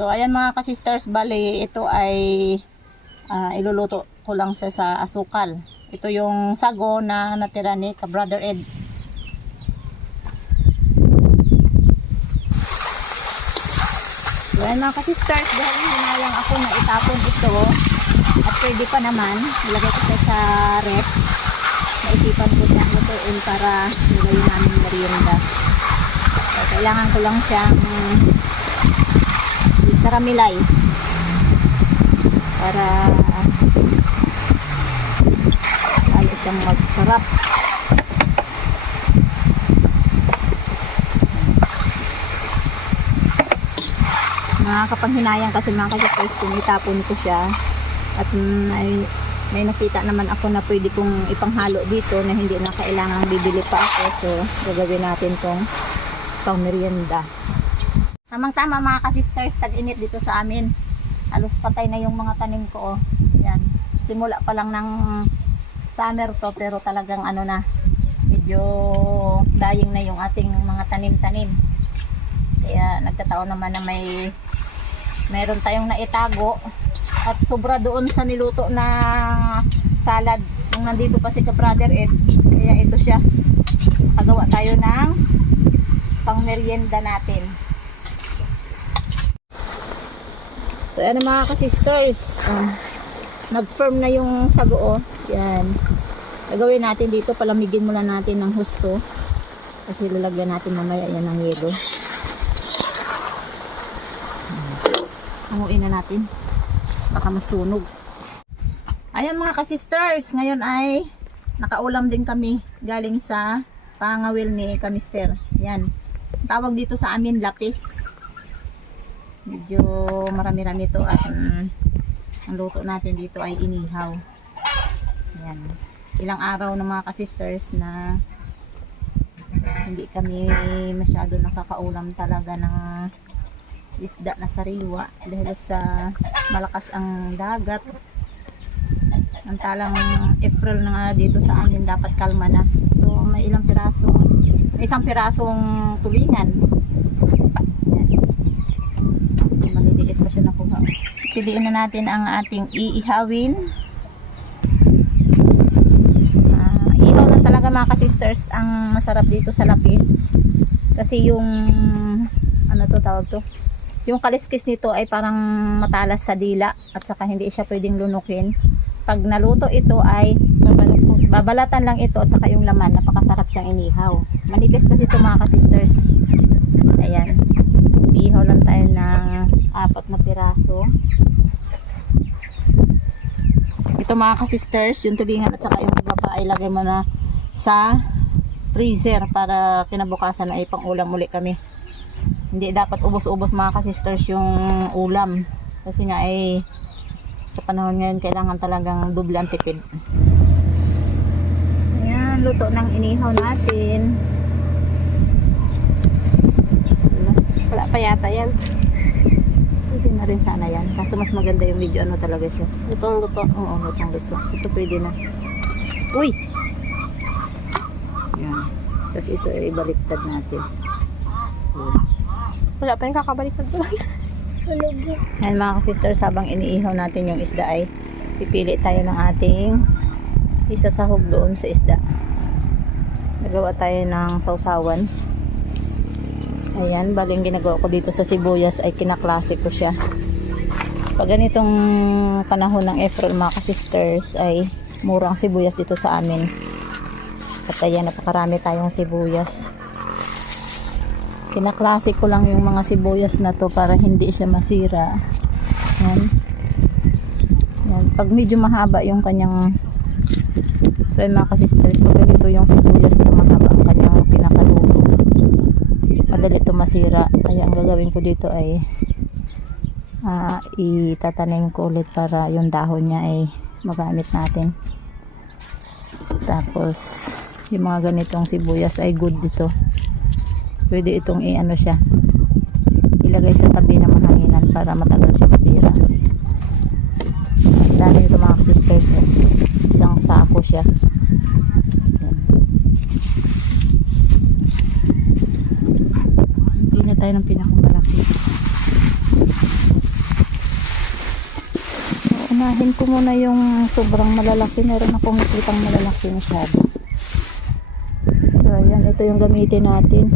So ayan mga ka-sisters, bali ito ay iluluto ko lang siya sa asukal. Ito yung sago na natira ni ka-brother Ed. So ayan mga ka-sisters, dahil hinayang ako na itapon ito at pwede pa naman, ilagay ko sa rep. Naisipan ko siyang lutuin para nilagay namin merienda. So kailangan ko lang siyang caramelize para lalo siyang magsarap. Nakakapanghinayang kasi mga ka-sisters kung itapon ko siya at may nakita naman ako na pwede kong ipanghalo dito na hindi na kailangang bibili pa ako. So gagawin natin tong pang merienda. Tamang tama mga ka-sisters, tag-init dito sa amin. Halos patay na yung mga tanim ko. Oh. Yan. Simula pa lang ng summer to, pero talagang ano na, medyo dying na yung ating mga tanim-tanim. Kaya nagkataon naman na mayroon tayong naitago at sobra doon sa niluto na salad nung nandito pa si ka-brother Ed. Kaya ito siya. Nakagawa tayo ng pang merienda natin. So ayan mga ka-sisters, nag-firm na yung sago. Oh. Yan. Gagawin natin dito, palamigin muna natin ng husto kasi lalagyan natin mamaya yan ng yelo. Hanguin na natin baka masunog. Ayan mga ka-sisters, ngayon ay nakaulam din kami galing sa pangawil ni ka-mister. Yan, tawag dito sa amin lapis. Medyo marami-rami to at ang luto natin dito ay inihaw. Yan. Ilang araw na mga ka-sisters na hindi kami masyado nakakaulam talaga ng isda na sariwa dahil sa malakas ang dagat. Ang talang April na nga dito sa amin dapat kalma na. So may isang pirasong tulingan. Siya nakuha. Piliin na natin ang ating iihawin. Ihaw na talaga mga ka-sisters ang masarap dito sa lapis. Kasi yung ano to tawag to? Yung kaliskis nito ay parang matalas sa dila at saka hindi siya pwedeng lunukin. Pag naluto ito ay babalatan lang ito at saka yung laman, napakasarap siyang inihaw. Manipis kasi ito mga ka-sisters. Ayan. Ihaw lang tayo ng 4 na piraso. Ito mga ka-sisters, yung tulingan at saka yung iba pa ay lagay mo na sa freezer para kinabukasan ay pang ulam muli kami. Hindi dapat ubos-ubos mga ka-sisters yung ulam kasi nga ay sa panahon ngayon kailangan talagang doble ang tipid. Ayan, luto ng inihaw natin. Wala pa yata yan. Pwede na rin sana yan. Kaso mas maganda yung medyo ano talaga siya. Lutong luto. Oo, lutong luto. Ito pwede na. Uy! Yan. Tapos ito ay ibaliktad natin. Wala pa yung kakabaliktad ko lang. Sunog yun. Ayan mga ka-sisters, habang iniihaw natin yung isda ay pipili tayo ng ating isasahog doon sa isda. Nagawa tayo ng sausawan. Ayan, baling ginagawa ko dito sa sibuyas ay kinaklase ko siya. Pag ganitong panahon ng April mga ka-sisters ay murang sibuyas dito sa amin. At ayan, napakarami tayong sibuyas. Kinaklase ko lang yung mga sibuyas na to para hindi siya masira. Ayan. Ayan. Pag medyo mahaba yung kanyang so ayan mga ka-sisters, pag ganito yung sibuyas na mahaba ang kanyang pinakaluto, madali ito masira. Kaya ang gagawin ko dito ay itatanim ko ulit para yung dahon niya ay magamit natin. Tapos yung mga ganitong sibuyas ay good dito. Pwede itong i-ano siya, ilagay sa tabi na mahanginan para matagal siya masira. Dami ito mga sisters, isang sako siya. Pili tayo ng pinakamalaki. Unahin ko muna yung sobrang malalaki. Meron akong nakitang malalaki masyado. So ayan, ito yung gamitin natin.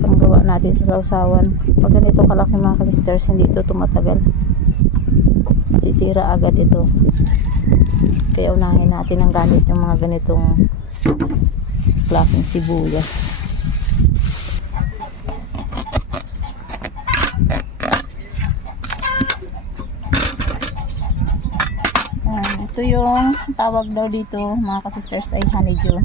Panggawa natin sa sausawan. Pag ganito kalaki mga ka-sisters, hindi ito tumatagal. Masisira agad ito. Kaya unahin natin ang gamit yung mga ganitong klaseng sibuyas. Ito yung tawag daw dito mga ka-sisters ay honeydew.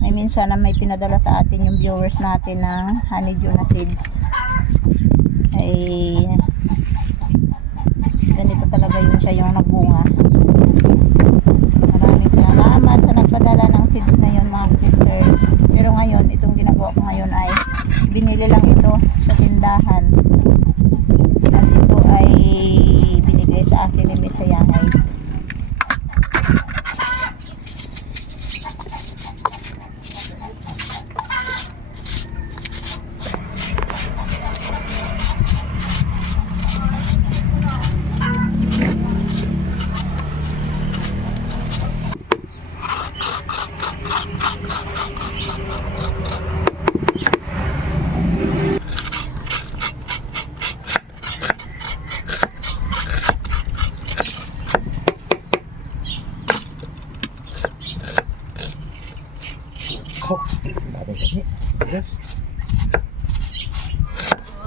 May minsan na may pinadala sa atin yung viewers natin ng honeydew na seeds. Ay ganito talaga yun siya yung nagbunga. Maraming salamat sa nagpadala ng seeds na yun mga ka-sisters. Pero ngayon itong ginagawa ko ngayon ay binili lang ito sa tindahan. At ito ay binigay sa akin ni Miss Sayangay.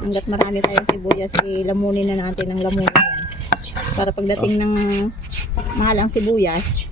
Hanggat marami tayong sibuyas, lamunin na natin ang lamunin yan. Para pagdating ng mahal ang sibuyas,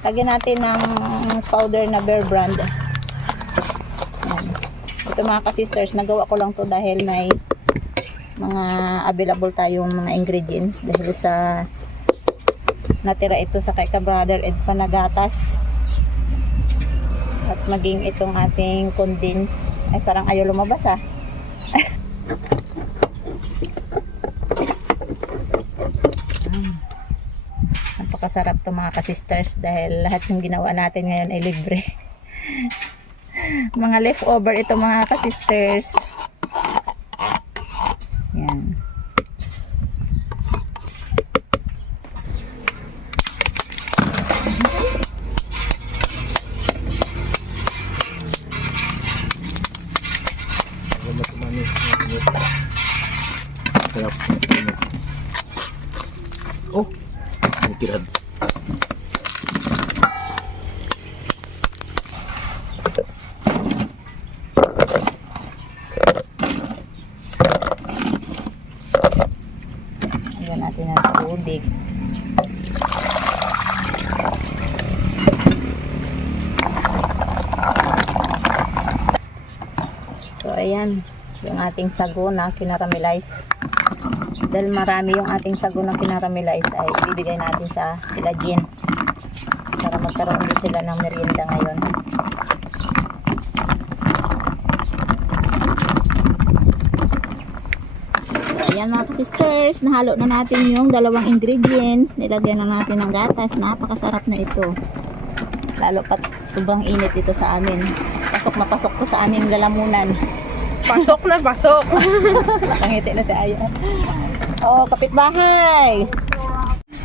lagyan natin ng powder na Bear Brand. Ayan. Ito mga ka-sisters, nagawa ko lang to dahil may mga available tayong mga ingredients dahil sa natira ito sa kay ka-brother Ed Panagatas. At maging itong ating condense ay parang ayaw lumabas Napakasarap to mga ka-sisters dahil lahat ng ginawa natin ngayon ay libre. Mga leftover ito mga ka-sisters. Yan. Oh, tirad. Lagyan natin ng tubig. So ayan, yung ating sago na kinaramelize. Dahil marami yung ating sago na kinaramelize ay ibibigay natin sa kila Jean para magkaroon din sila ng merienda ngayon. So, ayan mga ka-sisters, nahalo na natin yung dalawang ingredients. Nilagyan na natin ng gatas. Napakasarap na ito. Lalo pat sobrang init ito sa amin. Pasok na pasok to sa aming lalamunan. Pasok na pasok. Nakangiti na si Aya. Oh, kapitbahay!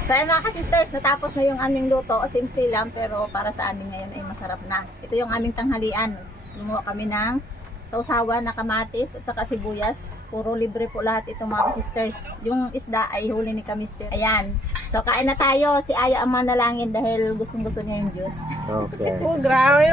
So ayun mga ka-sisters, natapos na yung aming luto. Simple lang pero para sa amin ngayon ay masarap na. Ito yung aming tanghalian. Lumuha kami ng sausawan na kamatis at saka sibuyas. Puro libre po lahat ito mga ka-sisters. Yung isda ay huli ni Kamister. Ayan. So kain na tayo. Si Aya ang manalangin dahil gustong-gusto niya yung juice. Okay. Oh, grabe.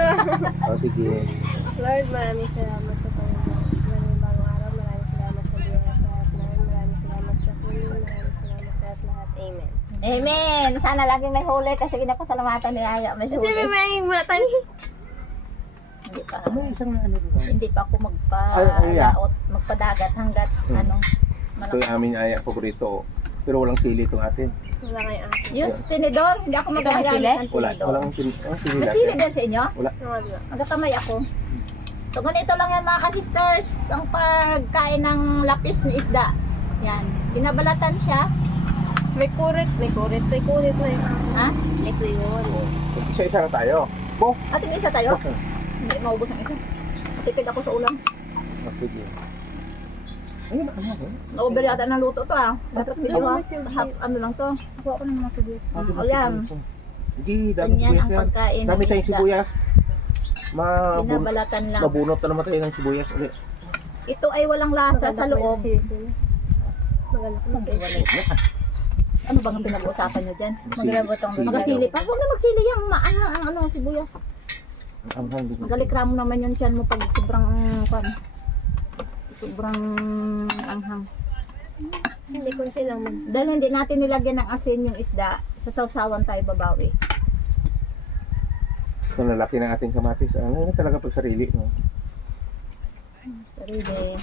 Oh, sige. Lord, maraming salamat sa Panginoon. Maraming bagong araw. Maraming salamat sa biyaya sa lahat namin. Maraming salamat sa huli. Maraming salamat sa lahat. Amen. Amen! Sana lagi may huli kasi pinapasalamatan ni Aya. May Kasi huli. may matang... Hindi pa. Ano isang ano dito? Hindi pa ako Ay, magpadagat hanggat Hmm. ano. Ito yung aming aya paborito. Pero walang sili itong atin. Wala kayo ate. Yung tinidor, hindi ako magagamit sili? ng Wala. tinidor. Walang sili. Sili May sili natin. din sa inyo? Wala. Wala. Magkakamay ako. So, ganito lang yan mga ka-sisters. Ang pagkain ng lapis ni isda. Yan. Binabalatan siya. May kurit. May kurit. May kurit na yun. Ha? May kurit. Isa-isa na tayo. Bo! Ating isa tayo? Hindi, maubos ang isa. Matipid ako sa ulam. Sige. Ayun na, ano? Na-over yata ng luto to ah. Dapat bilawa. Ano, may Half ano lang to. Kuha ko ng mga sibuyas. Ah, Ayan. Hindi, dami Ganyan ang sibuyas yan. pagkain Dami ng tayong isda. sibuyas. Binabalatan lang. Mabunot na naman tayo ng sibuyas ulit. Ito ay walang lasa sa loob. Maganda. Ano bang pinag-uusapan nyo dyan? Maglabot ang Sili. Magasili pa? Huwag na magsili yung ang ano, sibuyas. Ang hanggang. Magalikram naman yung tiyan mo pag sobrang anghang. Hindi konti lang man. Dahil hindi natin nilagyan ng asin yung isda, sa sausawan tayo babawi. Ito lalaki ng ating kamatis. Ano yun talaga pag sarili. No? Sarili.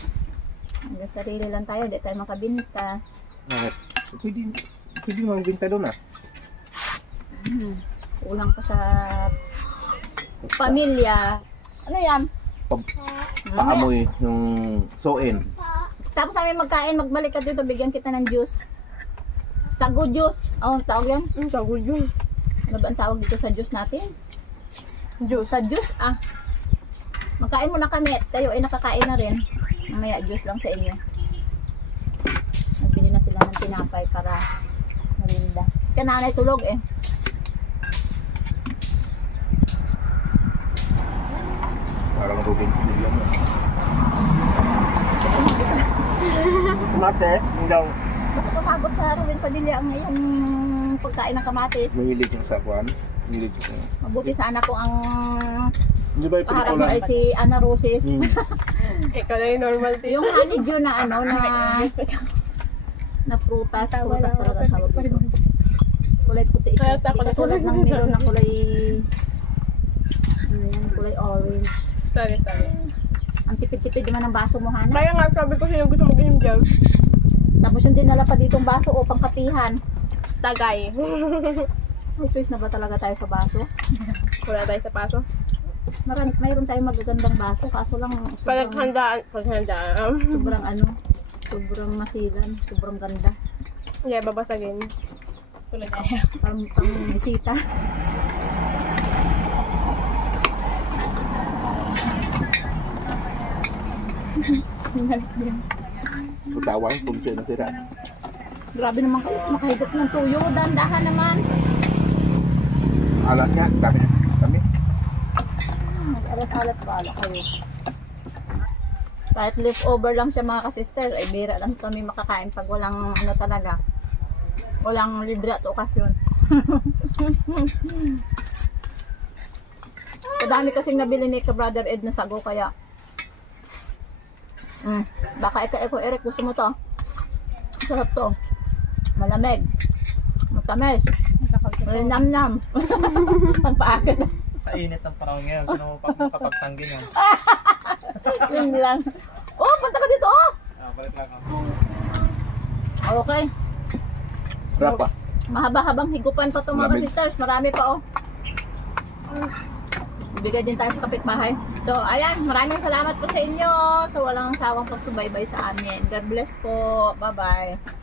Hanggang sarili lang tayo, di tayo makabinta. At pwede magbinta doon ah. Kulang pa sa pamilya. Ano yan? Paamoy yung soin. Tapos namin magkain, magbalik ka dito, bigyan kita ng juice. Sago juice. Oh, ang tawag yan? Sago juice. Ano ba ang tawag dito sa juice natin? Juice. Sa juice, ah. Magkain muna kami. Tayo ay nakakain na rin. Mamaya juice lang sa inyo. Nagbili na sila ng tinapay para marinda. Kaya nanay tulog eh. Parang Ruben Pilihan mo. Mate, daw. Bakit umabot sa Ruben Padilla ang iyong pagkain ng kamatis? Mahilig yung sa kwan. Mahilig yung... Mabuti sa anak ko ang Hindi ba yung kaharap mo pelikula? ay si Ana Roses. Ikaw na yung normal thing. Yung honeydew na ano na prutas talaga sa dito. Kulay puti ito. Kaya Hindi takot katulad ako. ng melon na kulay ano yan, kulay orange. Sorry. Ang tipid-tipid naman ng baso mo, Hana. Kaya nga sabi ko sino gusto mag-inom dyan. Tapos yung dinala pa ditong baso o pangkapihan. Tagay. May choice na ba talaga tayo sa baso? Wala tayo sa paso. Mayroon tayong magagandang baso, kaso lang Paghandaan. sobrang masilan, sobrang ganda. Yeah, babasagin. Tulad niya. Parang pang bisita. Tutawan, kung siya nasira. Grabe naman kayo, makahigop ng tuyo, dandahan naman. Alat niya, kami. Nag-alat-alat pa ala kayo. Kahit leftover lang siya mga ka-sister, ay bira lang kami makakain pag walang ano talaga. Walang libre at okasyon. Kadami kasing nabili ni ka-brother Ed na sago kaya baka ikaw Eric gusto mo to. Sarap to. Malamig. Matamis. Malinamnam. Pangpaakit. Sa init ng panahon ngayon, sino mo makapagtanggi niyan? Yun lang. Oh, punta ka dito oh! Balik lang ako. Okay. Rapa. Mahaba-habang higupan pa to mga Lamig. sisters. Marami pa oh. Bigay din tayo sa kapitbahay. So, ayan. Maraming salamat po sa inyo sa walang sawang pagsubaybay sa amin. God bless po. Bye-bye.